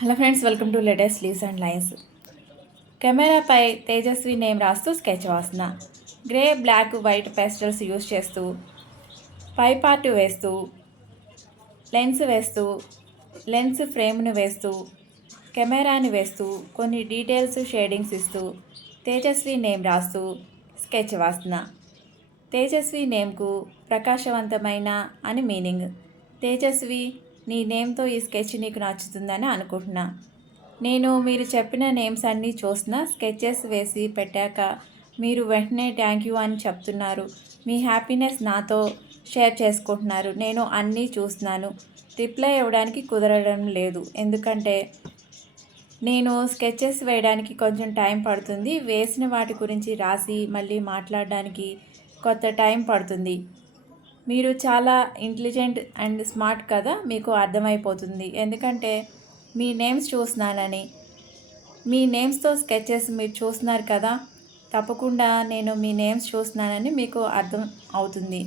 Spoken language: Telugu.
Hello friends, welcome to latest leaves and lines. కెమెరాపై తేజస్వి నేమ్ రాస్తూ స్కెచ్ వాసన. Grey, black, white pastels use చేస్తూ, పై పార్ట్ వేస్తూ, లెన్స్ ఫ్రేమ్ను వేస్తూ, కెమెరాని వేస్తూ, కొన్ని డీటెయిల్స్ షేడింగ్స్ ఇస్తూ, తేజస్వి నేమ్ రాస్తూ స్కెచ్ వాసన. తేజస్వి నేమ్కు ప్రకాశవంతమైన అని మీనింగ్. తేజస్వి, నీ నేమ్తో ఈ స్కెచ్ నీకు నచ్చుతుందని అనుకుంటున్నా. నేను మీరు చెప్పిన నేమ్స్ అన్నీ చూసిన స్కెచెస్ వేసి పెట్టాక మీరు వెంటనే థ్యాంక్ యూ అని చెప్తున్నారు. మీ హ్యాపీనెస్ నాతో షేర్ చేసుకుంటున్నారు. నేను అన్నీ చూస్తున్నాను. రిప్లై ఇవ్వడానికి కుదరడం లేదు, ఎందుకంటే నేను స్కెచెస్ వేయడానికి కొంచెం టైం పడుతుంది. వేసిన వాటి గురించి రాసి మళ్ళీ మాట్లాడడానికి కొంత టైం పడుతుంది. మీరు చాలా ఇంటెలిజెంట్ అండ్ స్మార్ట్ కదా, మీకు అర్థమైపోతుంది. ఎందుకంటే మీ నేమ్స్ చూస్తున్నానని. మీ నేమ్స్తో స్కెచెస్ మీరు చూస్తున్నారు కదా, తప్పకుండా నేను మీ నేమ్స్ చూస్తున్నానని మీకు అర్థం అవుతుంది.